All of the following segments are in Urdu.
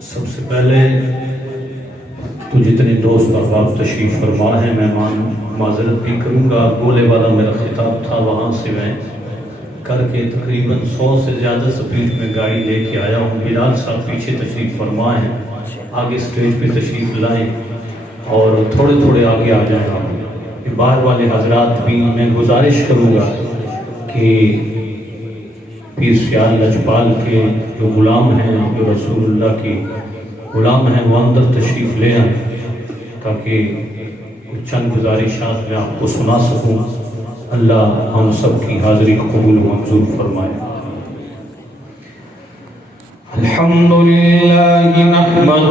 سب سے پہلے تو جتنے دوست احباب تشریف فرما ہیں مہمان معذرت بھی کروں گا، گولے والا میرا خطاب تھا، وہاں سے میں کر کے تقریباً 100 سے زیادہ سپیڈ میں گاڑی لے کے آیا ہوں۔ بلال صاحب پیچھے تشریف فرما ہیں، آگے سٹیج پہ تشریف لائیں اور تھوڑے تھوڑے آگے آ جائیں گا۔ باہر والے حضرات بھی میں گزارش کروں گا کہ پیر سیال لجپال کے جو غلام ہیں، جو رسول اللہ کی غلام ہیں، وہ اندر تشریف لے آئیں تاکہ کچھ چند گزارشات میں آپ کو سنا سکوں۔ اللہ ہم سب کی حاضری کو قبول و منظور فرمائے۔ الحمدللہ نحمدہ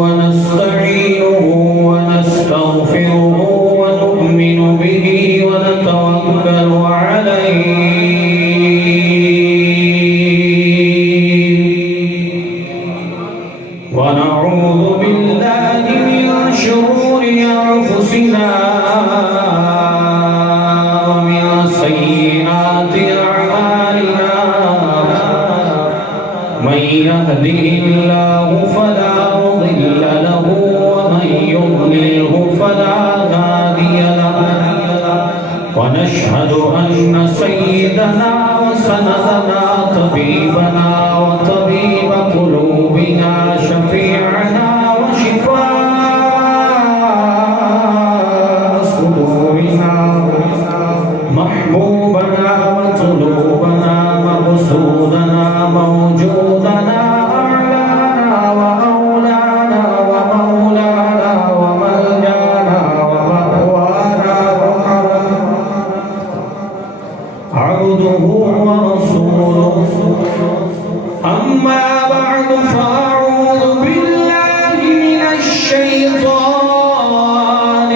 ونستعینہ ونستغفرہ ونؤمن بہ ونتوکل علیہ ونعوذ باللہ من شرور انفسنا ومن سیئات اعمالنا من يهده الله فلا مضل له ومن يضلله فلا هادي له ونشهد أن سيدنا وسندنا طبيبنا وطبيب قلوبنا شفيعنا وشفاء صدورنا محبوبنا وطلوبنا مقصودنا موجودنا أعلانا وأولانا ومولانا وملجانا ومأوانا عبده ورسوله أما بعد فأعوذ بالله من الشيطان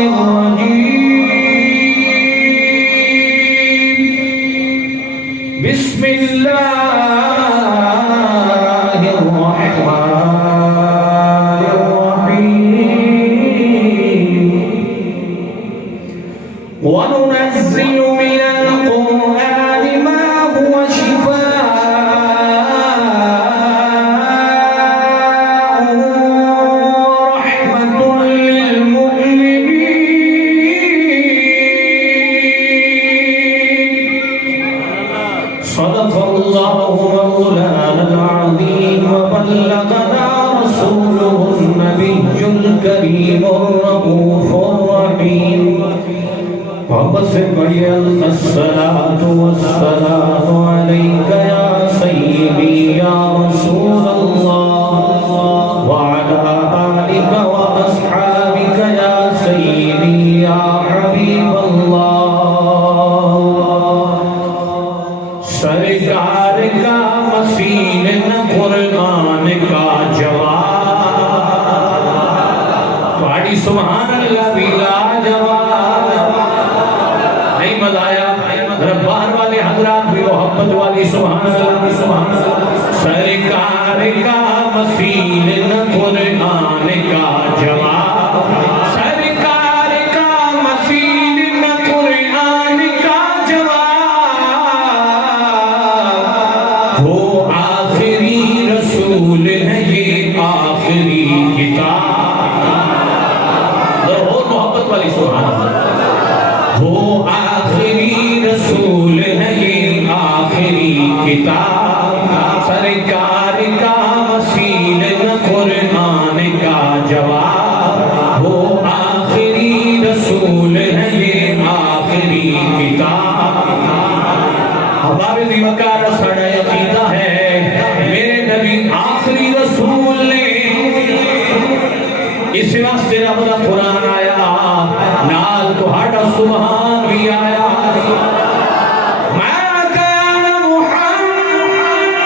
الرجيم بسم الله الرحمن الرحيم وننزل من القرآن ما هو شفاء ورحمة للمؤمنين صدق الله مولانا العظيم وبلغنا رسوله النبي الكريم الرؤوف الرحيم الصلاة والسلام عليك يا سيدي يا رسول الله وعلى آلك وأصحابك يا سيدي يا حبيب الله سرکار کا مسیح قرآن کا جواب پاڑی سبحان اللہ بلا جواب نہیں مزہ آیا؟ باہر والے حضرات بھی محبت والی سبحان اللہ سبحان اللہ سرکار کا مسیح قرآن کا جواب سرکار کا مسیح قرآن کا جواب وہ آخری رسول ہے یہ آخری کتاب اور محبت والی سبحان اللہ وہ آخری رسول ہے یہ آخری کتاب سرکار کا مسیح قرآن کا جواب وہ آخری رسول ہے یہ آخری کتاب حباب دی وقار سڑا عقیدہ ہے میرے نبی آخری رسول نے اس واسطے رب دا قرآن آیا نال تو ہٹا سبحان بھی آیا ما كان محمد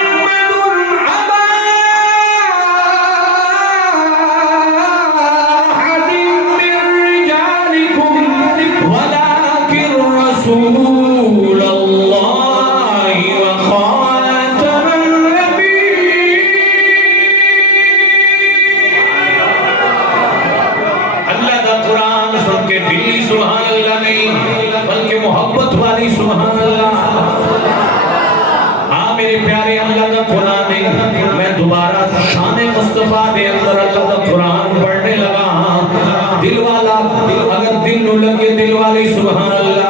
مصطفیٰ دے اندر اللہ دا قرآن پڑھنے لگا دل والا اگر دل نو لگے دل والی سبحان اللہ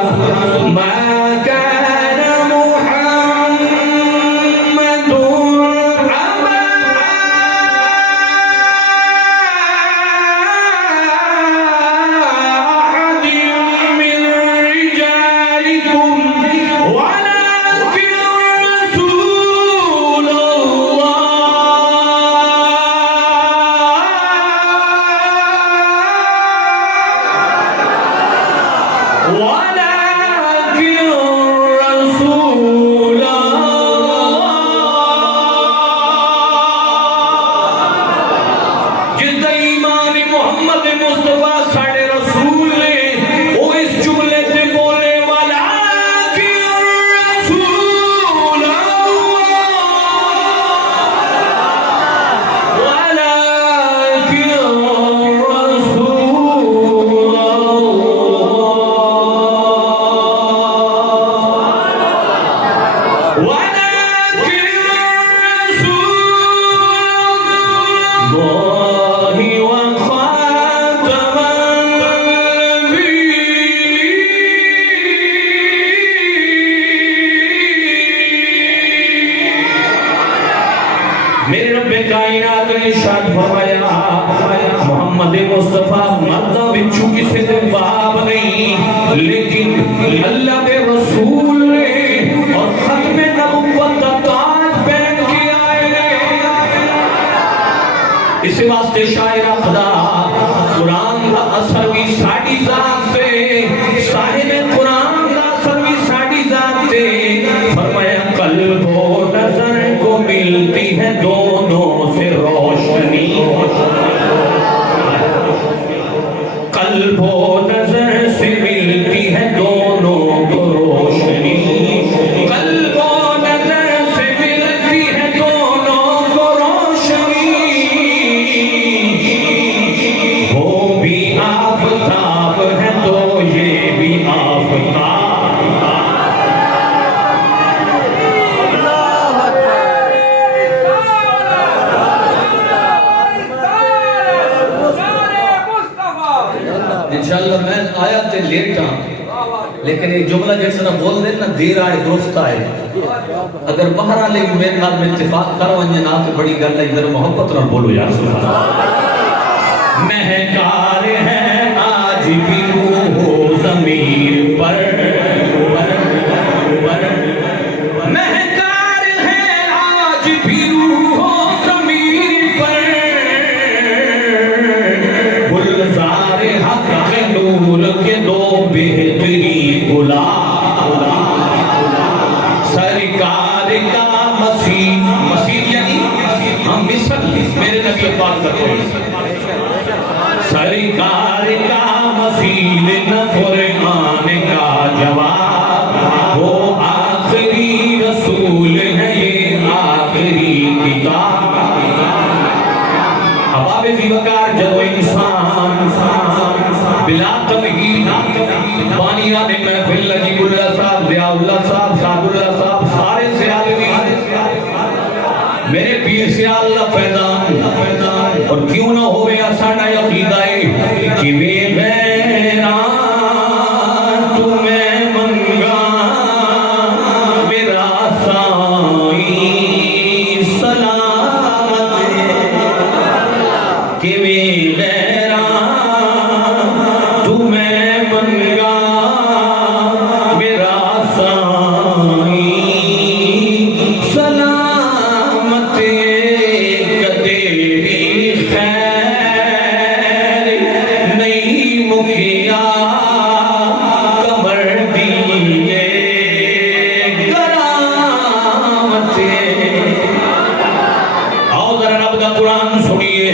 ما كان محمد أبا أحد من رجالكم ولكن رسول جس دا ایمان محمد مصطفیٰ ساڑھے رسول نے وہ اس جملے سے بولے والا کہ رسول میرے رب کائنات نے ارشاد فرمایا محمد مصطفیٰ مردہ بچو کسی دے باب نہیں لیکن اللہ دے رسول نے اور ختم نبوت دا تاج پہن کے آئے اس واسطے شاعر خدا قرآن دا اثر بھی ساڑی ذات سے صاحب قرآن دا اثر بھی ساڑی ذات سے فرمایا قلب و نظر کو ملتی ہے دونوں سے روشنی قلب و نظر سے ملتی ہے دونوں کو روشنی قلب و نظر سے ملتی ہے دونوں کو روشنی وہ بھی آفتاب ہے تو یہ بھی آفتاب انشاءاللہ میں آیا تے لیٹ ہاں لیکن یہ جملہ جیسے نہ بول دیں نا دیر آئے دوست آئے اگر باہر آلے میرے نام میں اتفاق کرو انجھے نام تو بڑی گل ہے ادھر محبت نہ بولو یا سبحان اللہ مہکار ہے آج بھی روح ضمیر پر مہکار ہے آج بھی روح ضمیر پر گلزار حق نور کے دو بہتری گلاب سرکار کا مسیح یعنی ہم مثل میرے نبی پاک کرتے ہیں سرکار کا مسیح نہ قرآن کا جواب وہ آخری رسول ہے یہ آخری کتاب حباب زیوکار جب انسان بلا تمہید بانیان محفل نجیب اللہ صاحب ضیاء اللہ صاحب شاہد اللہ صاحب سارے سے عالمی میرے پیر سے اللہ پیدا اور کیوں نہ ہوئے آسانہ یقیدہ کہ بے غیران تمہیں منگا میرا سائیں سلامت کہ بے غیران تمہیں منگا میرا سائیں سلامت کدے بھی خیر نہیں مکھیا کمر دیئے کرامت آؤ ذرا رب دا قرآن سنیے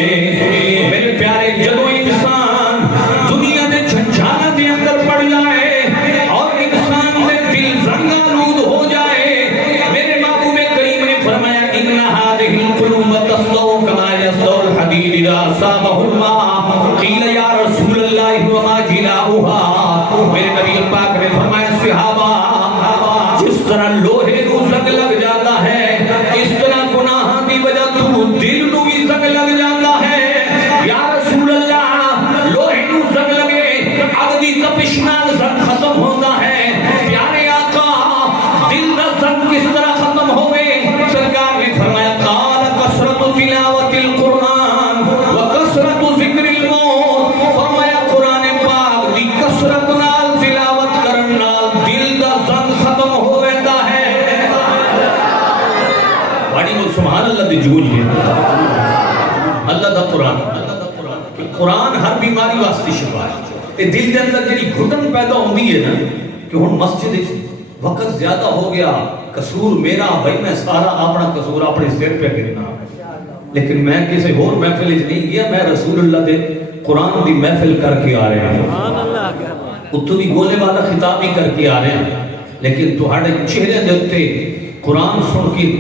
میرے پیارے جدو انسان دنیا دے جھنجھانا دے اندر پڑ جائے اور انسان دے دل زنگ آلود ہو جائے میرے محبوب کریم نے فرمایا ان هذه القلوب تصدو كما يصدو الحديد اذا اصابه الماء قيل يا رسول الله وما جلاؤها میرے نبی پاک نے فرمایا صحابہ جس طرح لوہے کو زنگ لگ جاتا ہے اس طرح گناہ دی وجہ تو دل نو بھی زنگ لگ جاتا سبحان اللہ دی جوج گئے اللہ دا قرآن قرآن ہر بیماری واسطے شفا ہے دل دے اندر جڑی گھٹن پیدا ہوندی ہے نا کہ ہن مسجد وقت زیادہ ہو گیا قصور میرا بھائی میں سارا اپنا قصور اپنے سر پہ گرنا لیکن میں کسی اور محفل وچ نہیں گیا میں رسول اللہ دے قرآن دی محفل کر کے آ رہا ہوں اتو بھی گولے والا خطاب ہی کر کے آ رہے ہیں لیکن تہاڈے چہرے دے اوتے قرآن سن کے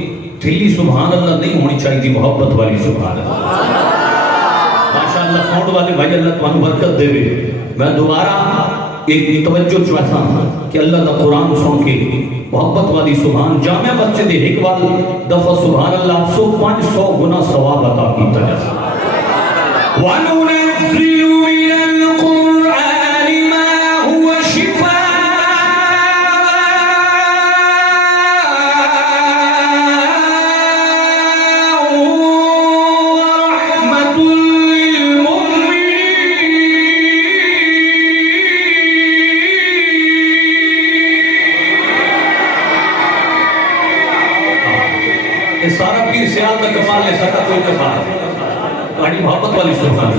ڈھیلی سبحان اللہ نہیں ہونی چاہیے محبت والی سبحان اللہ ماشاءاللہ ساؤنڈ والے بھائی اللہ تمہیں برکت دے میں دوبارہ ایک توجہ چاہتا ہوں کہ اللہ کا قرآن سن کے محبت والی سبحان جامع مسجد ایک بار دفعہ سبحان اللہ 500 گنا ثواب عطا کیتا جائے وَنُنَزِّلُ مِنَ الْقُرْآنِ مَا هُوَ شِفَاءٌ سارا پیر سیال کا کمال لے سکتا کوئی کمال بڑی محبت والی سبحان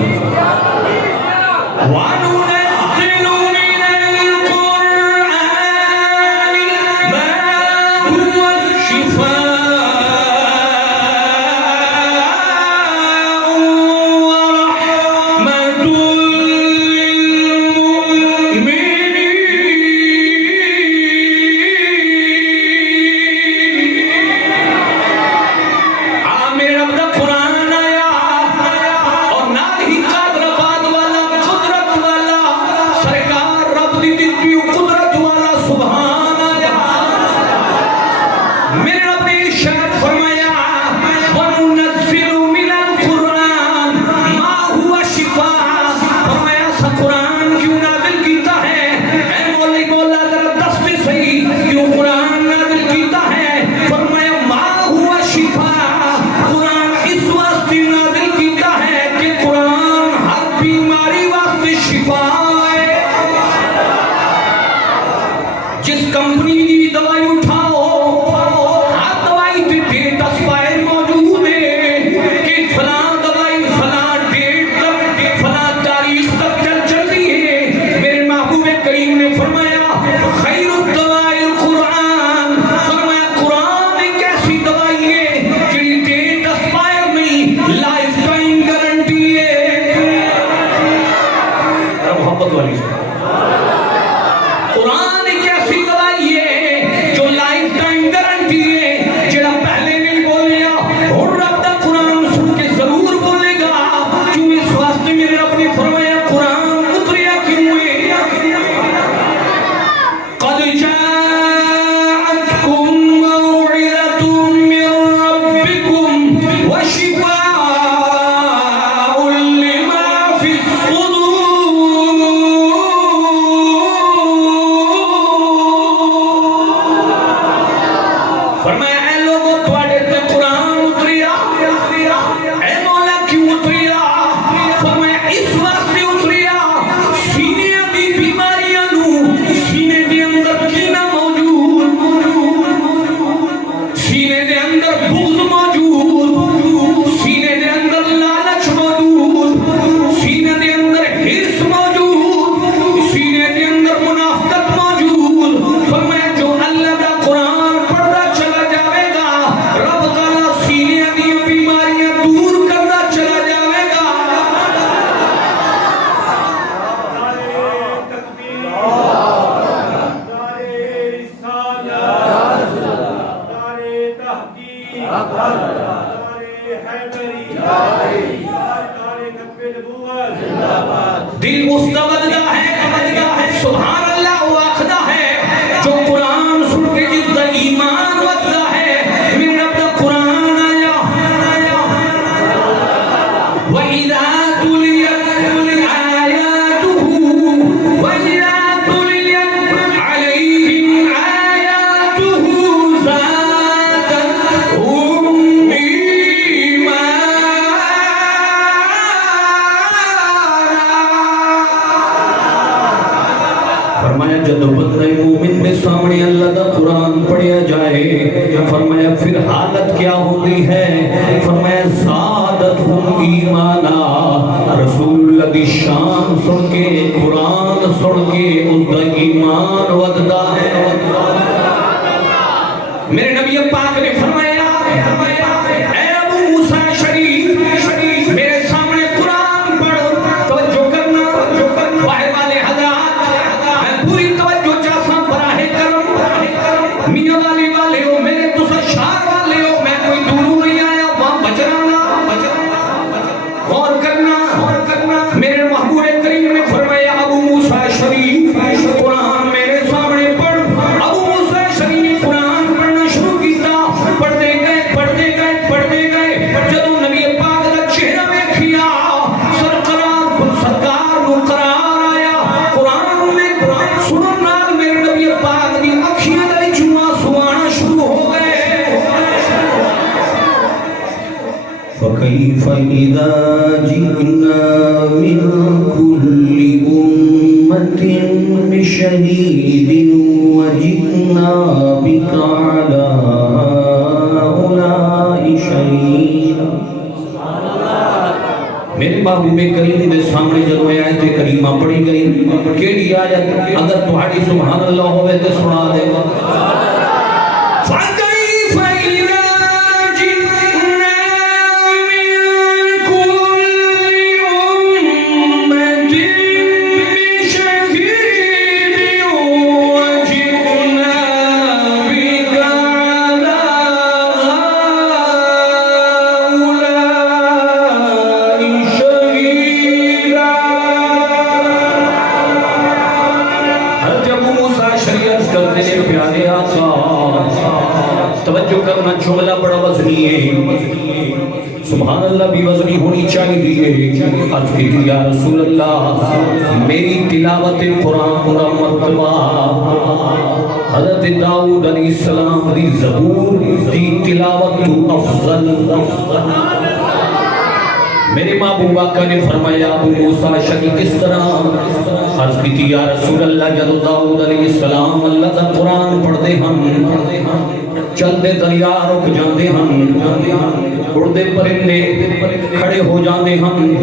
وَنُنَزِّلُ مِنَ الْقُرْآنِ مَا هُوَ شِفَاءٌ وَرَحْمَةٌ جس کمپنی کی دوائی اٹھاؤ ہر دوائی پہ ڈیٹ ایکسپائر موجود ہے کہ فلاں دوائی فلاں ڈیٹ تک فلاں تاریخ تک چل رہی ہے میرے محبوب کریم نے فرمایا خیر الدوائی القرآن فرمایا قرآن ایک ایسی دوائی ہے جڑی ڈیٹ ایکسپائر نہیں لائف ٹائم گارنٹی ہے محبت والی قرآن دل مستبدہ ہے سبحان اللہ واخدہ ہے جو قرآن سن کے جس کا ایمان وقدہ ہے من رب دا قرآن آیا وَإِذَا تُلِيَتْ آيَاتُهُ وَإِذَا تُلِيَتْ عَلَيْهِمْ آيَاتُهُ زَادَتْهُمْ إِيمَانًا ہے فرمایا زادتہم ایمانا رسول اللہ دی شان سن کے قرآن سن کے اس دا ایمان وددا ہے میرے نبی پاک نے فرمایا اے ابو موسیٰ شریف میرے سامنے قرآن پڑھ توجہ کرنا باہر والے حضرات میں پوری توجہ چاہتا براہ کرم میاں والے ہو میرے تسا شاہ والے ہو میں کوئی دوروں نہیں آیا وہاں بچرانا غور کرنا میرے محبوب کریم نے فرمایا ابو موسیٰ شریف قرآن میرے سامنے پڑھ ابو موسیٰ شریف قرآن پڑھنا شروع کیتا پڑھتے گئے جدو نبی پاک دا چہرہ میں کھیا سرکار کو قرار آیا قرآن میں سنن نال میرے نبی پاک دی اکھیاں دے جمعہ سوانا شروع ہو گئے فَكَيْفَ إِذَا جِئْنَا مِنْ كُلِّ أُمَّةٍ بِشَهِيدٍ وَجِئْنَا بِكَ عَلَى هَؤُلَاءِ شَهِيدًا میرے محبوب کریم دے سامنے جب میں آیت کریمہ پڑھی گئی کیڑی آیت اگر تہاڈی سبحان اللہ ہوئے تے سنا دے توجہ کرنا جملہ بڑا وزنی ہے سبحان اللہ بھی وزنی ہونی چاہیے عرض کی یا رسول اللہ میری تلاوت قرآن کا مرتبہ حضرت داؤد علیہ السلام دی زبور دی تلاوت افضل میرے محبوب آقا نے فرمایا ابو موسیٰ شریف کس طرح عرض کی یا رسول اللہ جدو داؤد علیہ السلام اللہ کا قرآن پڑھتے ہم چلتے دریا رک جاندے ہم اڑتے پرندے کھڑے ہو جاندے ہم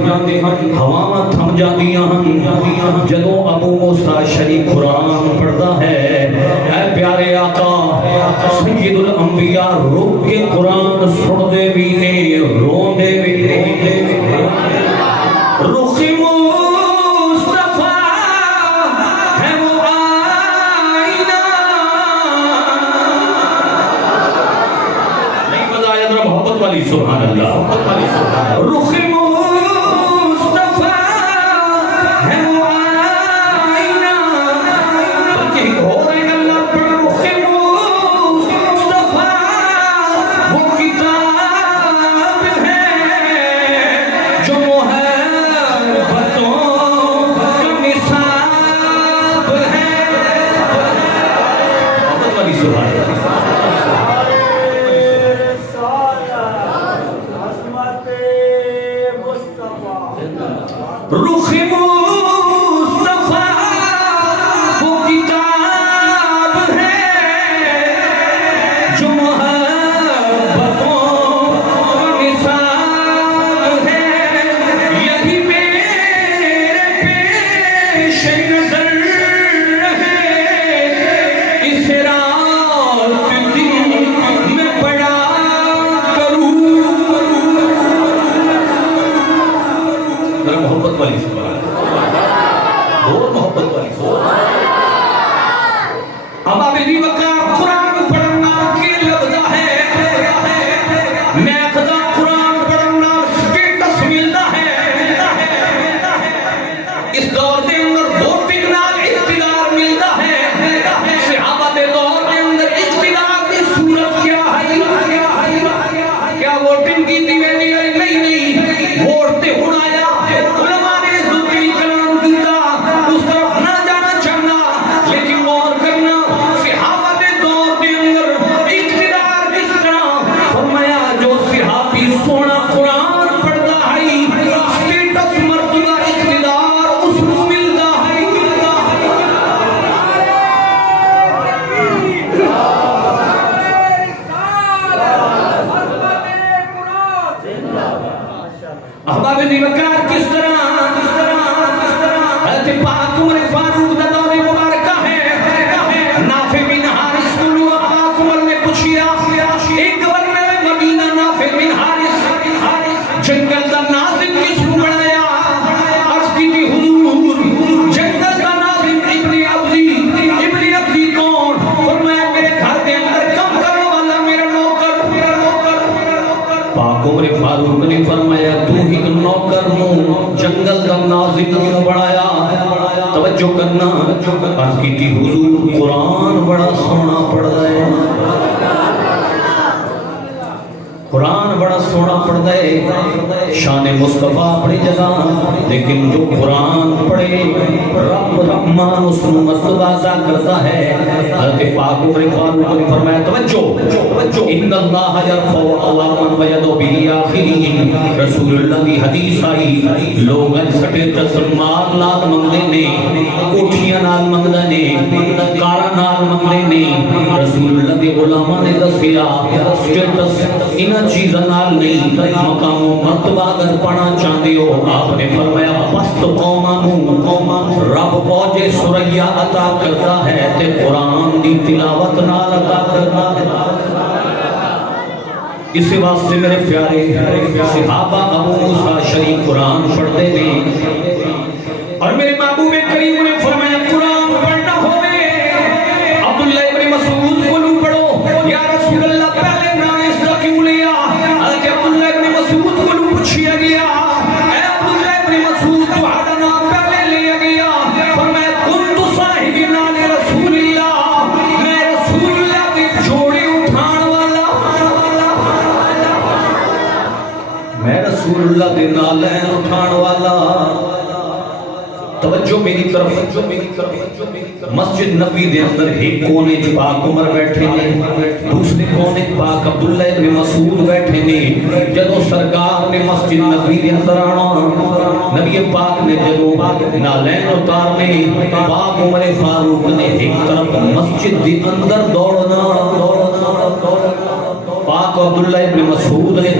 ہواواں تھم جاندیاں ہم جدو ابو موسیٰ شریف قرآن پڑھتا ہے اے پیارے آقا سید الانبیاء رک کے قرآن سنتے بھی نے روندے بھی نے رخ مصطفیٰ ہے وہ آئینہ نہیں مزہ آیا ذرا محبت والی سبحان اللہ رخ مصطفیٰ ہے وہ آئینہ بلکہ ہو رہے اللہ پر رخ مصطفیٰ وہ کتاب ہے جو رخ مصطفیٰ وہ کتاب ہے جو محبتوں کا نصاب ہے یہی میرے پیش نظر ہے اس رات دن میں پڑا کروں محبت والی اور محبت والی اب آپ بھی وقار قرآن پڑھنا کے لبدا ہے میں خدا قرآن پڑھنا سٹیٹس ملتا ہے اس دور کے اندر ووٹنگ نال اقتدار ملتا ہے صحابہ کے دور کے اندر اقتدار کی صورت کیا ہے کیا ووٹنگ کی تھی نہیں ووٹ تے ہن آیا علماء نے احباب دیوکار کس طرح حضرت پاک عمر فاروق دا دور مبارکہ ہے. نافع بن حارث کو پاک عمر نے پوچھیا ایک گورنر مدینہ نافع بن حارث جنگل دا ناظم کس کو بنایا؟ عرض کی تھی حضور جنگل دا ناظم ابن ابزی کون؟ فرمایا میرے گھر دے اندر کم کرنے والا میرا نوکر. پاک عمر فاروق نے فرمایا تو ہی نوکر نو جنگل دا ناظم کیوں بنایا؟ توجہ کرنا. عرض کی تھی حضور قرآن بڑا سونا پڑھتا ہے، قرآن بڑا سونا پڑھتا ہے، شان مصطفیٰ اپنی جگہ، لیکن جو قرآن پڑھے رب رحمان اس کو مرتبہ عطا کرتا ہے. حضرت پاک عمر فاروق نے فرمایا توجہ ان اللہ یرفع اقواما ویضع بآخرین. رسول اللہ کی حدیث آئی لوگ سٹے تسمار نال منگدے نے، کوٹھیاں نال منگدے نے، کاراں نال منگدے نے. رسول اللہ کے علماء نے دسیا انہاں چیزاں نال نہیں، مقام و مرتبہ اگر پانا چاہتے ہو آپ نے فرمایا پست قوماں رب اوج سریا عطا کرتا ہے تے قرآن دی تلاوت نال عطا کرتا ہے. اس واسطے میرے پیارے صحابہ ابو موسیٰ شریف قرآن پڑھتے ہیں اور میرے محبوب کریم نے فرمایا قرآن پڑھنا ہوئے عبداللہ ابن مسعود کو پڑھو. یا رسول اللہ پہلے نہ اس کا کیوں لیا؟ حضرت عبداللہ ابن مسعود کو پوچھیا گیا اے عبداللہ ابن مسعود تہاڈا نام پہلے لیا گیا؟ فرمایا کنت صاحب نال رسول اللہ، میں رسول اللہ کے جوڑے اٹھان والا، میں رسول اللہ کے نالین اٹھان والا. توجہ میری طرف. مسجد نبی دے اندر ایک کونے چ پاک عمر بیٹھے نے، دوسرے کونے پاک عبداللہ ابن مسعود بیٹھے نے. جدوں سرکار نے مسجد نبی دے اندر آنا، نبی پاک نے جدوں نالین اتارنے، پاک عمر فاروق نے ایک طرف مسجد دے اندر دوڑنا، پاک عبداللہ ابن مسعود نے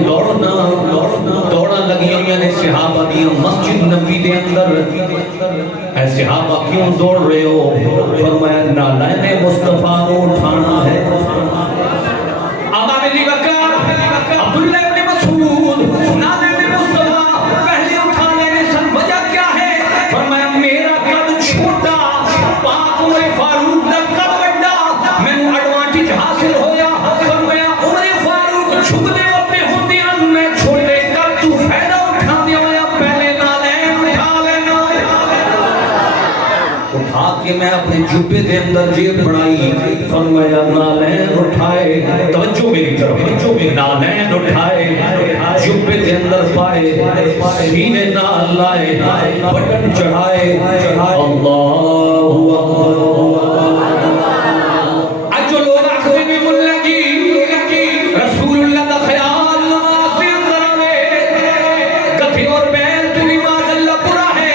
دوڑا لگی ہوئی نے صحابہ دی مسجد نبی دے اندر. اے صحابہ کیوں دوڑ رہے ہو؟ فرمایا نالین مصطفیٰ کو اٹھانا ہے. آبا میری وقار عبداللہ ابن مسعود نالین مصطفیٰ پہلے اٹھا لینے سن، وجہ کیا ہے؟ فرمایا میرا قد چھوٹا، پاک عمر فاروق دا قد بڑا، میں نے ایڈوانٹیج حاصل ہویا. فرمایا عمر فاروق چھک دے اپنے ہوندیاں میں چھوٹے قد تو فائدہ اٹھا دیا ہویا، پہلے نالین اٹھا لینا. اٹھا کے میں اپنے جبے دے اندر جیب بڑھائی، فرمایا نالین اٹھائے. توجہ میری طرف، نالین اٹھائے، جبے دے اندر پائے، سینے نال لائے، بٹن چڑھائے، اللہ اکبر. آج جو لوگ آخری میں ملنے کی رسول اللہ کا خیال نماز کے اندر آوے کتھی اور بیل تو نماز اللہ پورا ہے.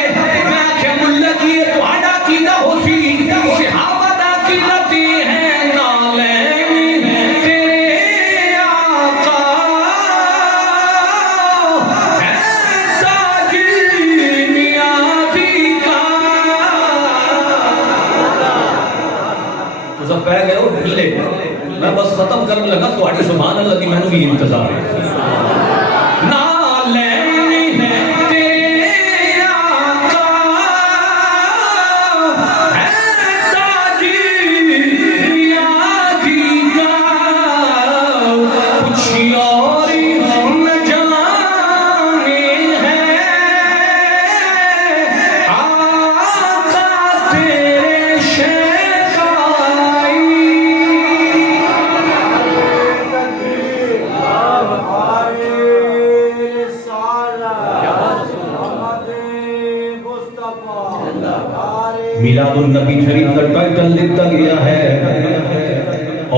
میں آنکھیں ملنے کی تو آڈا کیدہ ہو سی صحابہ دا کیدہ تی ہیں نالین تیرے آقا ہے تاجی نیازی کا. تو سب پہ گئے ہو ڈھلے، میں بس ختم کرنے لگا تو آٹی سبحان اللہ کی میں نے بھی انتظار ہے. نالین تیرے آقا ہے تاجی نیازی کا، کچھ اور نہ جانے ہیں آقا تیرے شیخائی. میلاد النبی شریف کا ٹائٹل لکھا گیا ہے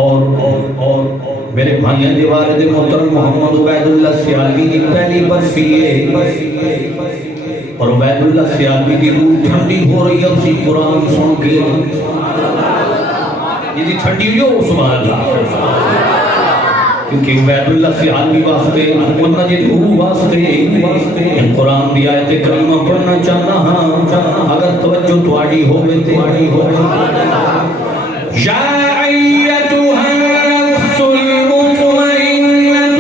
اور میرے بھائیاں دی والد محترم محمد عبید اللہ سیالوی کی پہلی برسی ہے اور عبید اللہ سیالوی کی روح ٹھنڈی ہو رہی ہے اسی قرآن سن کے. یہ ٹھنڈی ہوئی ہو سبحان اللہ. کیونکہ عبید اللہ سے عالمی واسطے منجد ہو واسطے قرآن دی آیت کریمہ پڑھنا چاہنا ہاں اگر توجہ تواڈی ہوے یا ایتھا النفس المطمئنۃ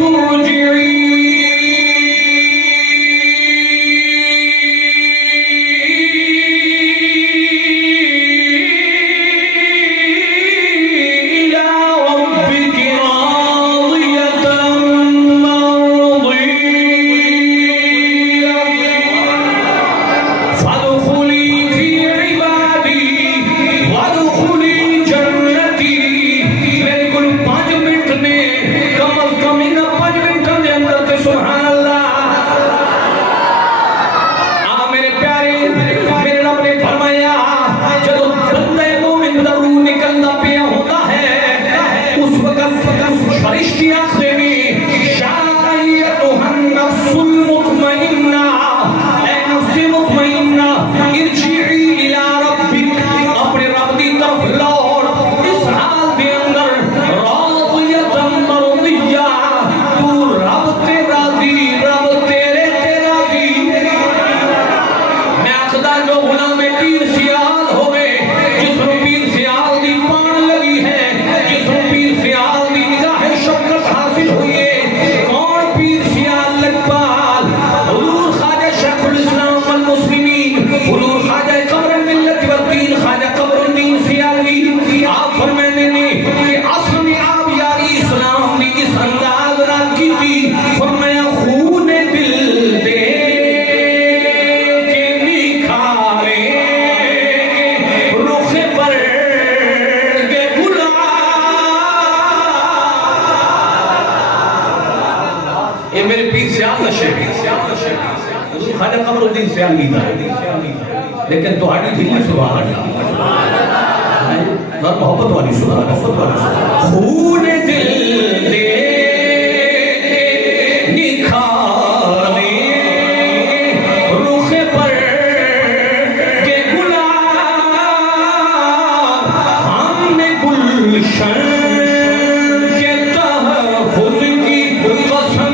ارجعی خواجہ قمر الدین سیالوی دا لیکن تہاڈی دل سبحان اللہ اور محبت والی سبحان اللہ خون دل دے نکھارے رخ پر کے گلاب ہم نے گلشن کے تحفظ کی قسم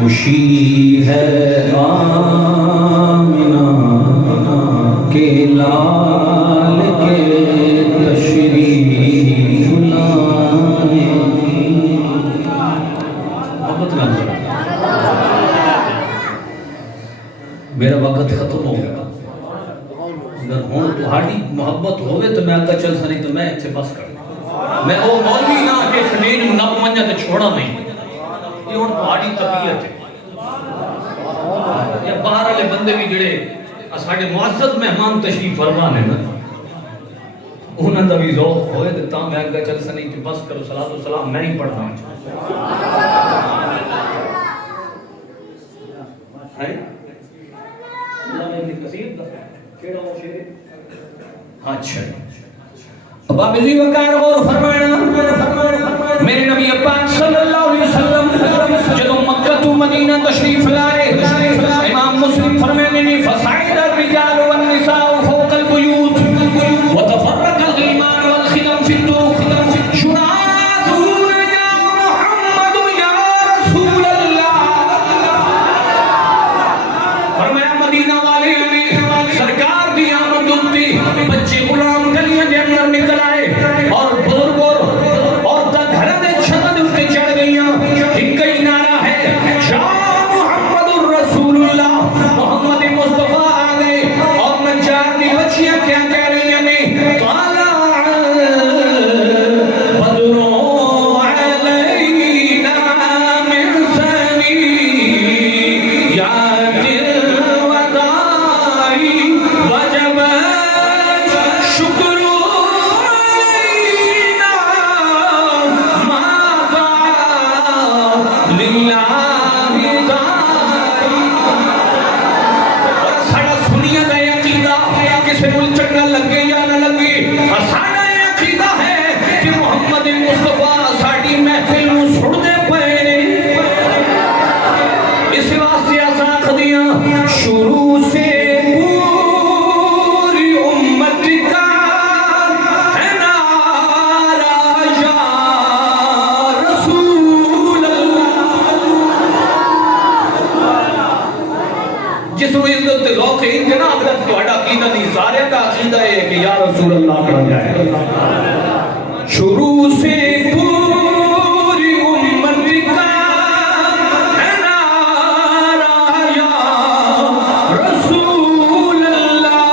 خوشی ہے آمنہ کے لال کے تشریف لانے میرا وقت ختم ہو گیا اگر ہوں تہاڈی محبت ہوئے تو میں آگا چل سنی تو میں اتھے بس کر میں او مولوی نہ کہ خنین نب منجا تے چھوڑا نہیں یہ ہوں تہاڈی طبیعت ہے یا باہر والے بندے بھی جڑے ساڈے معزز مہمان تشریف فرما نے نا انہاں دا بھی ذوق ہوئے تے تاں میں آگا چل سنی تے بس کرو صلاۃ و سلام میں ہی پڑھنا ہے اللہ نے کثیر دا کیڑا وہ شیر اچھا اب آپ اسی وقار غور فرمائنا میرے نبی پاک صلی اللہ علیہ وسلم جدو مکہ تو مدینہ تشریف لائے امام مسلم فرمانے نے فصعد الرجال والنساء فوق البیوت وتفرق الغلمان والخدم في الطرق ينادون يا محمد يا رسول اللہ فرمایا مدینہ والے سرکار دی آمد ہوتی بچے غلام گلیاں دے اندر نکل آئے اور بزرگ اور کا گھر دے چھت دے چڑھ گئیاں ایک ہی نعرہ ہے یا محمد الرسول اللہ محمد مصطفیٰ آ گئے اور نجار کی بچیاں کیا کہہ رہی ہیں رسول اللہ کر جائے شروع سے پوری امت کا ہے نعرہ یا رسول اللہ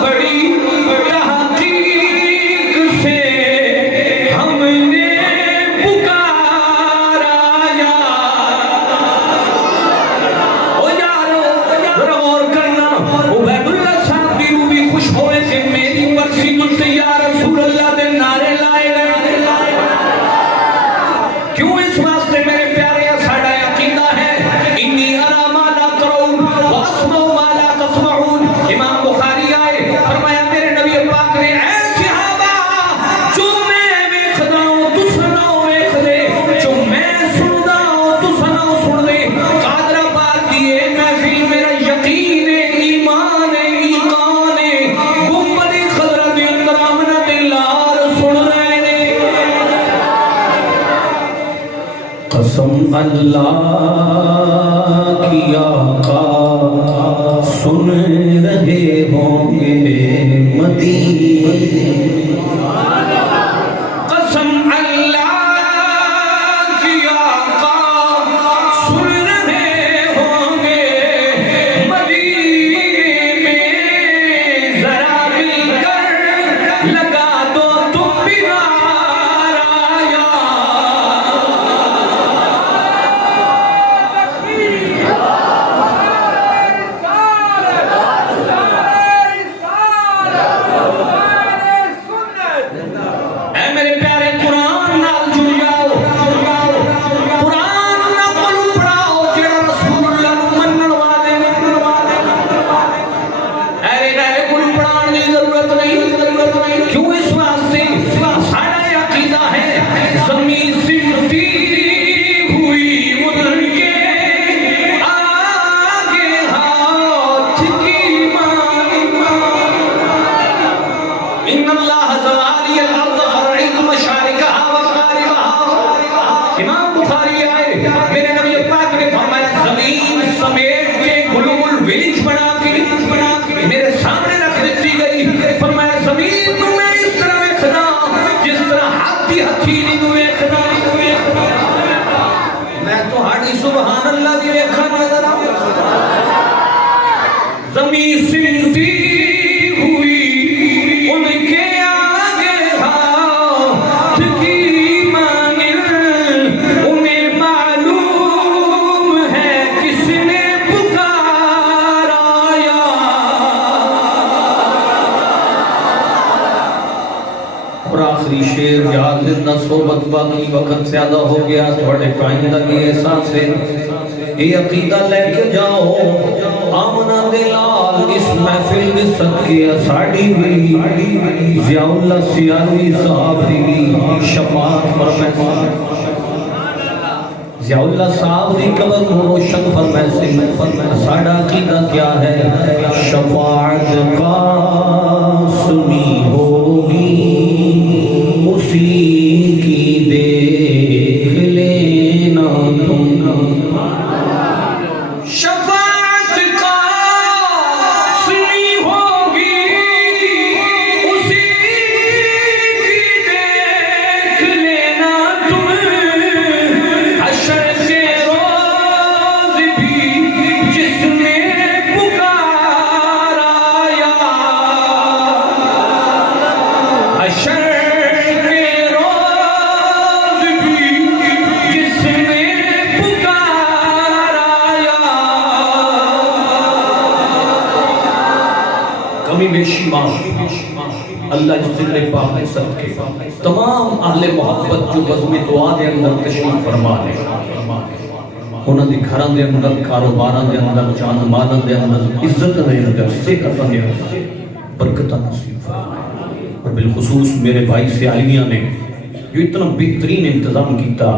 بڑی تحقیق سے ہم نے پکارا یا او یارو غور کرنا عبید اللہ صاحب بھی روح بھی خوش ہوئے کہ میری برسی مجھ سے یا رسول اللہ دے نعرے لائے گئے کیوں اس واسطے میرے پیارے ساڑھا عقیدہ ہے انی ارا ما لا ترون واسمع ما لا تسمعون امام بخاری آئے فرمایا میرے نبی پاک نے اے صحابہ جو میں ویکھدا ہوں تس نہ ویکھ دے جو میں سندا ہوں تس نہ سن دے قادر پاک دیے محفل میرا یقین ہے ایمان ہے ایمان ہے گنبد خضرا دے اندر آمنہ دلار سن رہے نے قسم اللہ کی آقا سن رہے ہوں گے مدینے قسم اللہ کی آقا سن رہے ہوں گے مدینے میں ذرا مل کر لگا دو تم بھی نعرہ یا اے میرے پیارے قرآن نال جڑ جاؤ قرآن نہ پڑھو پڑھاؤ جڑا رسول اللہ نو منن والے اے رہے کل پڑھان دی ضرورت نہیں کیوں اس واسطے ساڑھا عقیدہ ہے زمین سمتی ہوئی ان کے آگے ہاتھ کی ان اللہ زوالی الارض فرعیت مشارکہا ومغاربہا امام بخاری آئے میرے نبی پاک نے فرمایا زمین سمیٹ کے گلوبل ویلیج بنا کے میرے سامنے رکھ دیتی گئی فرمایا زمین تو میں اس طرح ویکھدا جس طرح ہاتھی ہتھیلی نو ویکھدا میں تو ہاڑی سبحان اللہ دی ویکھا نظر زمین سمتی ہوئی ان کے آگے ہاتھ کی مانند انہیں معلوم ہے کس نے پکارا یا اور آخری شیر یاد زندہ صحبت باقی وقت زیادہ ہو گیا تھوڑے پائیں لگی احساس سے یہ عقیدہ لے کے جاؤ آمنہ دلال اس محفل میں صدقے ساڑی بھی ضیاء اللہ سیالوی صاحب دی شفاعت فرمائے ضیاء اللہ صاحب دی قبر کو روشن فرمائے ساڑا عقیدہ کیا ہے شفاعت قاسمی ہوگی اسی کی دیکھ لینا تم شفاعت قاسمی ہوگی اسی کی دیکھ لینا تم حشر کے روز بھی جس نے پکارا یا حشر کمی بیشی معاف اللہ جس ذکر پاک صدقے تمام اہل محبت جو بزم دعا دے اندر تشریف فرما لے انہاں دی گھراں دے اندر کاروباراں دے اندر جان مالاں دے اندر عزت دے اندر صحت دے اندر برکت نصیب فرمائے اور بالخصوص میرے بھائی سیالویاں نے جو اتنا بہترین انتظام کیتا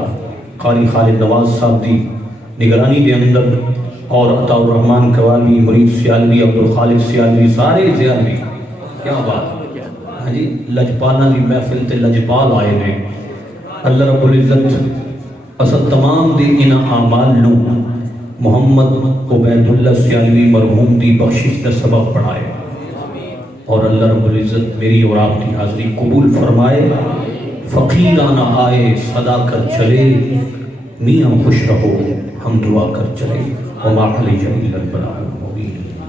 قاری خالد نواز صاحب دی نگرانی دے اندر اور عطا الرحمن قوالی مرید سیالوی عبدالخالق سیالوی سارے سیالوی کیا بات ہاں جی لجپالاں دی محفل تے لجپال آئے نے اللہ رب العزت اصل تمام دی ان اعمال نو محمد عبید اللہ سیالوی مرحوم دی بخشش کا سبب پڑھائے اور اللہ رب العزت میری اور آپ کی حاضری قبول فرمائے فقیرانہ آئے صدا کر چلے میاں خوش رہو ہم دعا کر چلے وما علیہ الا البلاغ